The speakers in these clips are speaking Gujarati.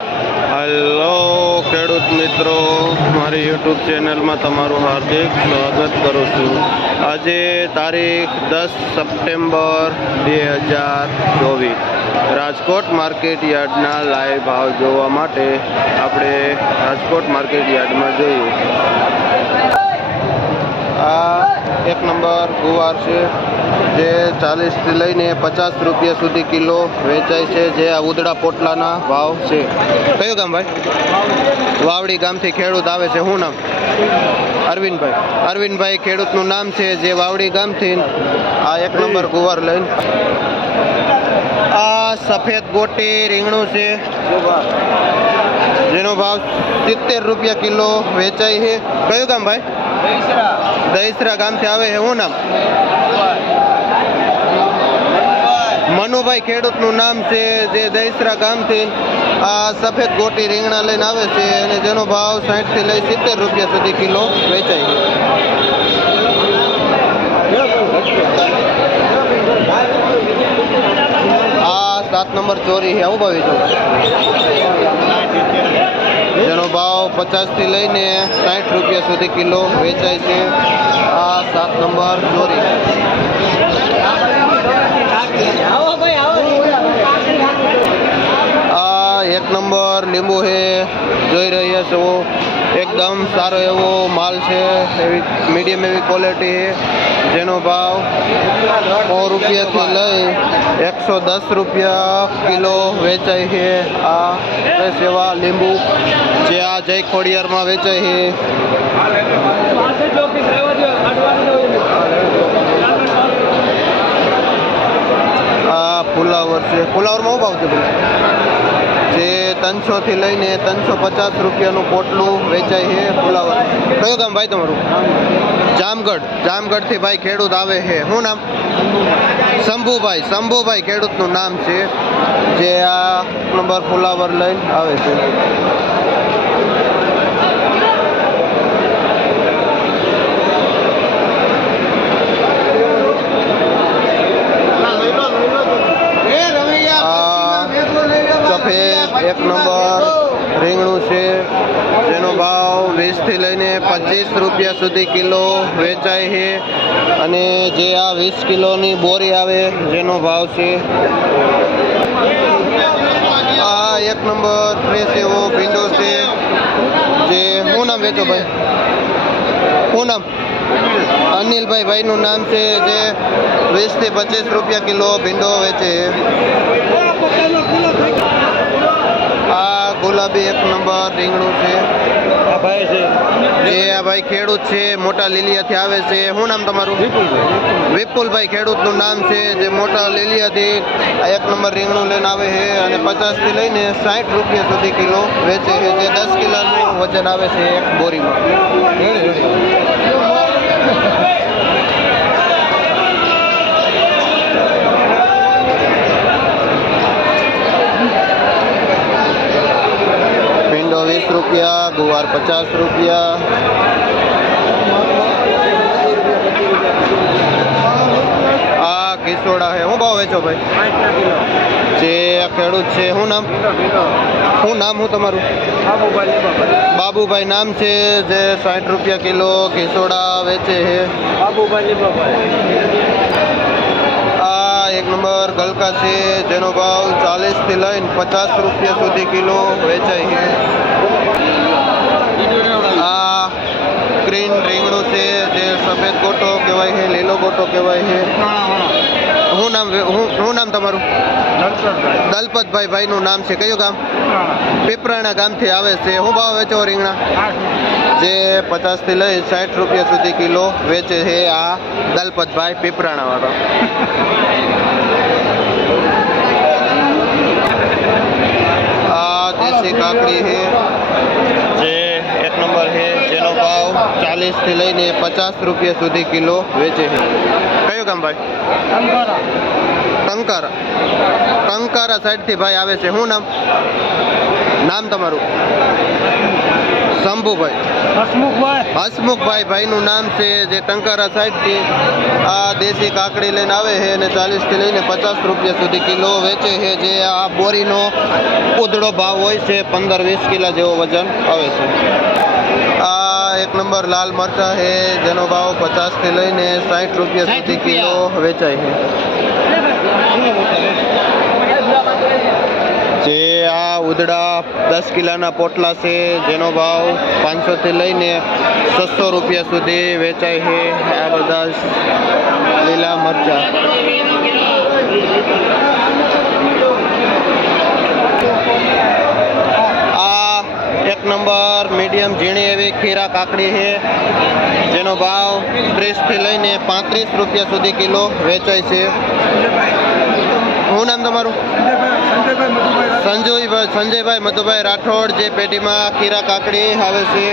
હેલો ખેડૂત મિત્રો, મારી યુટ્યુબ ચેનલમાં તમારું હાર્દિક સ્વાગત કરું છું. આજે તારીખ 10 સપ્ટેમ્બર 2024 રાજકોટ માર્કેટ યાર્ડના લાઈવ ભાવ જોવા માટે આપણે રાજકોટ માર્કેટ યાર્ડમાં જોઈએ. આ એક નંબર ગુવાર છે જે 40થી લઈને 50 રૂપિયા સુધી કિલો વેચાય છે, જે આ ઉદડા પોટલાના ભાવ છે. કયું ગામ ભાઈ? વાવડી ગામથી ખેડૂત આવે છે. શું નામ? અરવિંદભાઈ. અરવિંદભાઈ ખેડૂતનું નામ છે, જે વાવડી ગામથી આ એક નંબર ગુવાર લઈને. આ સફેદ ગોટી રીંગણું છે જેનો ભાવ 70 રૂપિયા કિલો વેચાય છે. કયું ગામ ભાઈ? દહીસરા ગામથી આવે છે. શું નામ? મનુભાઈ ખેડૂતનું નામ છે, જે દહીસરા ગામથી આ સફેદ ગોટી રીંગણા લઈને આવે છે અને જેનો ભાવ 60 થી લઈ 70 રૂપિયા સુધી કિલો વેચાય છે. આ 7 નંબર ચોરી છે. આવું ભાવી જેનો ભાવ 50 થી લઈને 60 રૂપિયા સુધી કિલો વેચાય છે. આ 7 નંબર ચોરી. આ 1 નંબર લીંબુ છે, જોઈ રહ્યા છો. એકદમ સારો એવો માલ છે, એવી મીડિયમ એવી ક્વોલિટી છે, જેનો ભાવ 100 રૂપિયાથી લઈ 110 રૂપિયા કિલો વેચાય છે. આ ફ્રેશ એવા લીંબુ જે આ જય ખોડિયારમાં વેચાય છે. આ ફુલાવર છે. ફુલાવરમાં શું ભાવ છે? જે 300 થી લઈને 350 રૂપિયાનું પોટલું વેચાય છે ફુલાવર. કયું ગામ ભાઈ તમારું? જામગઢ. જામગઢથી ભાઈ ખેડૂત આવે છે. શું નામ? શંભુભાઈ. શંભુભાઈ ખેડૂતનું નામ છે, જે આ નંબર ફુલાવર લઈને આવે છે. સફેદ 1 નંબર રીંગણું છે, જેનો ભાવ 20 થી લઈને 25 રૂપિયા સુધી કિલો વેચાય છે. અને જે આ 20 કિલોની બોરી આવે જેનો ભાવ છે. આ 1 નંબર ફ્રેશ એવો ભીંડો છે, જે શું નામ વેચો ભાઈ? શું નામ? અનિલભાઈ ભાઈનું નામ છે, જે 20 થી 25 રૂપિયા કિલો ભીંડો વેચે. આ ગુલાબી 1 નંબર રીંગણું છે, જે આ ભાઈ ખેડૂત છે, મોટા લીલિયાથી આવે છે. શું નામ તમારું? વિપુલભાઈ ખેડૂતનું નામ છે, જે મોટા લીલિયાથી આ 1 નંબર રીંગણું લઈને આવે છે અને 50 થી લઈને 60 રૂપિયા સુધી કિલો વેચે છે, જે 10 કિલોનું વજન આવે છે એક બોરીમાં. ભીંડો 20 રૂપિયા, ગુવાર 50 રૂપિયા. આ કિસોડા છે. શું ભાવ વેચો ભાઈ? જે ખેડૂત છે, શું નામ? શું નામ? હું તમારું? બાબુભાઈ નામ છે, જે 60 રૂપિયા કિલો કિસોડા વેચે છે. આ 1 નંબર ગલકા છે, જેનો ભાવ 40 થી લઈને 50 રૂપિયા સુધી કિલો વેચાય છે. આ ગ્રીન રીંગણું છે, જે સફેદ ગોટો કહેવાય છે, લીલો ગોટો કહેવાય છે. શું નામ તમારું? દલપતભાઈ ભાઈનું નામ છે. કયું ગામ? પીપરાણા ગામથી આવે છે. શું ભાવ વેચો રીંગણા? જે 50 થી લઈ 60 રૂપિયા સુધી કિલો વેચે છે આ દલપતભાઈ પીપરાણા વાળો. આ દેશી કાકડી છે, જે 1 નંબર છે, જેનો ભાવ 40 થી લઈને 50 રૂપિયા સુધી કિલો વેચે છે. કયું ગામ ભાઈ? ટંકારા. ટંકારા સાઈડથી ભાઈ આવે છે. શું નામ? નામ તમારું? શંભુભાઈ હસમુખભાઈ ભાઈનું નામ છે, જે ટંકારા સાઈડથી આ દેશી કાકડી લઈને આવે છે અને 40થી લઈને 50 રૂપિયા સુધી કિલો વેચે છે. જે આ બોરીનો ઉધડો ભાવ હોય છે, 15-20 કિલા જેવો વજન આવે છે. આ એક નંબર લાલ મરચા છે, જેનો ભાવ 50થી લઈને 60 રૂપિયા સુધી કિલો વેચાય છે. જે આ ઉધડા 10 કિલાના પોટલા છે, જેનો ભાવ 500થી લઈને 600 રૂપિયા સુધી વેચાય છે. આ બધા લીલા મરચા. આ એક નંબર મીડિયમ ઝીણી એવી ખીરા કાકડી છે, જેનો ભાવ 30થી લઈને 35 રૂપિયા સુધી કિલો વેચાય છે. શું નામ તમારું? સંજયભાઈ મધુભાઈ રાઠોડ. જે પેટીમાં ખીરા કાકડી આવે છે.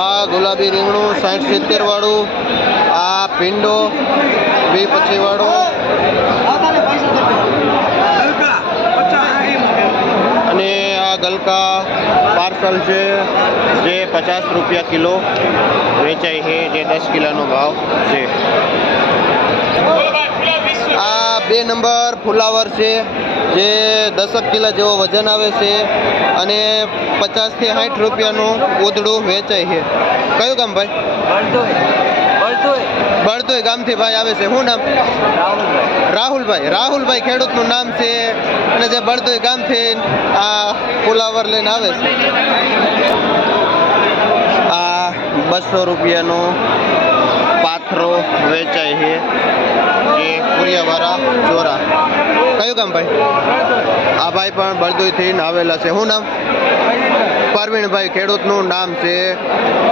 આ ગુલાબી રીંગણું 60-70 વાળું, આ ભીંડો 20-25 વાળો, અને આ ગલકા પાર્સલ છે, જે 50 રૂપિયા કિલો વેચાય છે, જે 10 કિલાનો ભાવ છે. આ 2 નંબર ફુલાવર છે, જે 10 કિલા જેવો વજન આવે છે અને 50થી 60 રૂપિયાનું ઉધડું વેચાય છે. કયું ગામ ભાઈ? બળદોઈ ગામથી ભાઈ આવે છે. શું નામ? રાહુલભાઈ ખેડૂતનું નામ છે, અને જે બળદોઈ ગામથી આ ફુલાવર લઈને આવે છે. આ 200 રૂપિયાનો પાથરો વેચાય છે, જે પુરિયાવાળા ચોરા. કયું ગામ ભાઈ? આ ભાઈ પણ બળદોઈથી આવેલા છે. શું નામ? પરવીણભાઈ ખેડૂતનું નામ છે,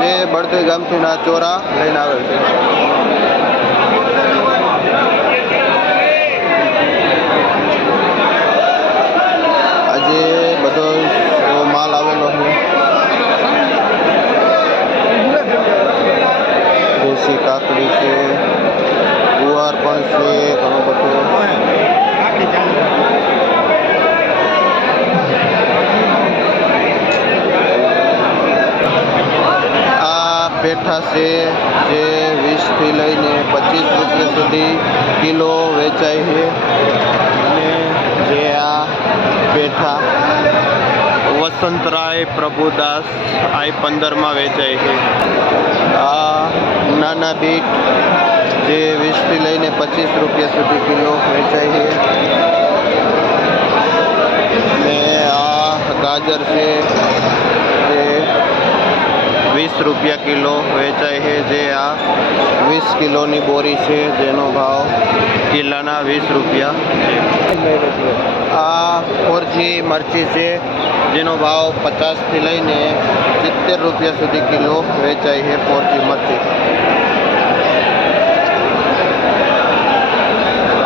જે બળદોઈ ગામથી ના ચોરા લઈને આવે છે. આજે બધો એવો માલ આવેલો છે. દેશી કાકડી છે, ગુવાર પણ છે, ઘણો બધો. આ પેઠા છે, જે 20થી લઈને 25 રૂપિયા સુધી કિલો વેચાય છે. અને જે આ પેઠા વસંતરાય પ્રભુદાસ I-15માં વેચાય છે. આ નાના બીટ, જે 20થી લઈને 25 રૂપિયા સુધી કિલો વેચાય છે. અને આ ગાજર છે, જે 20 રૂપિયા કિલો વેચાય છે. જે આ 20 કિલોની બોરી છે, જેનો ભાવ કિલ્લાના 20 રૂપિયા છે. આ 4G મરચી છે, જેનો ભાવ 50થી લઈને 70 રૂપિયા સુધી કિલો વેચાય છે. 4G મરચી.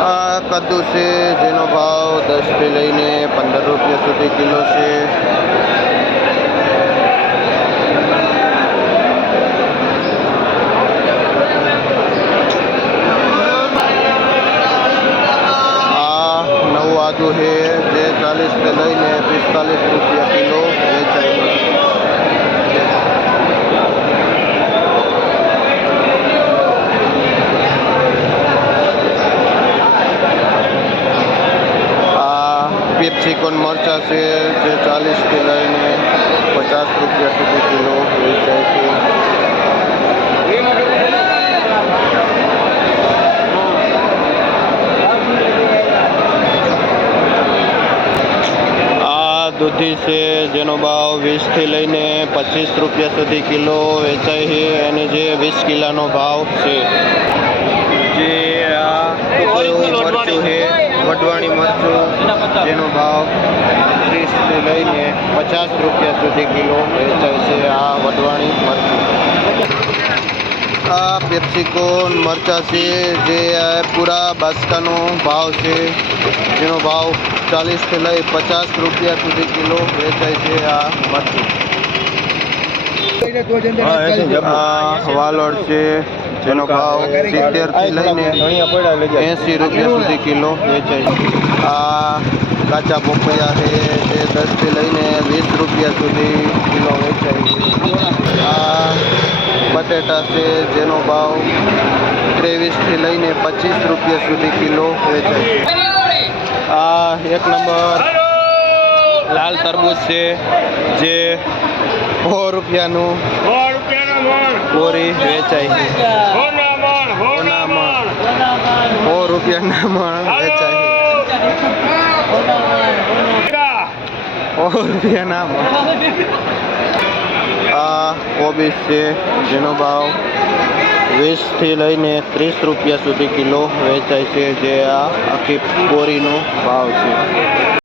આ કદ્દુ છે, જેનો ભાવ 10થી લઈને 15 રૂપિયા સુધી કિલો છે. આદુ છે, જે 40થી લઈને 45 રૂપિયા કિલો વેચાય છે. આ પેપ્સિકોન મરચા છે, જે 40થી લઈને 50 રૂપિયા સુધી કિલો વેચાય છે. દૂધી છે, જેનો ભાવ 20થી લઈને 25 રૂપિયા સુધી કિલો વેચાય છે, અને જે 20 કિલાનો ભાવ છે. જે આ મરચું છે, વઢવાણી મરચું, જેનો ભાવ 30થી લઈને 50 રૂપિયા સુધી કિલો વેચાય છે. આ વઢવાણી મરચું. આ પેપ્સિકોન મરચા છે, જે પૂરા બાસકાનો ભાવ છે, જેનો ભાવ 40થી લઈ 50 રૂપિયા સુધી કિલો વેચાય છે. આ મરચું. આ વાલોડ છે, જેનો ભાવ 70થી લઈને 80 રૂપિયા સુધી કિલો વેચાય છે. આ કાચા પપૈયા છે જે 10થી લઈને 20 રૂપિયા સુધી કિલો વેચાય છે. આ બટેટા છે જેનો ભાવ 23થી લઈને 25 રૂપિયા સુધી કિલો વેચાય છે. આ 1 નંબર લાલ તરબૂચ છે જે 100 રૂપિયાનું બોરી વેચાય છે. 100 રૂપિયાના મણ વેચાય છે. 100 રૂપિયાના મણ. આ કોબીજ છે જેનો ભાવ 20થી લઈને 30 રૂપિયા સુધી કિલો વેચાય છે જે આ આખી બોરીનો ભાવ છે.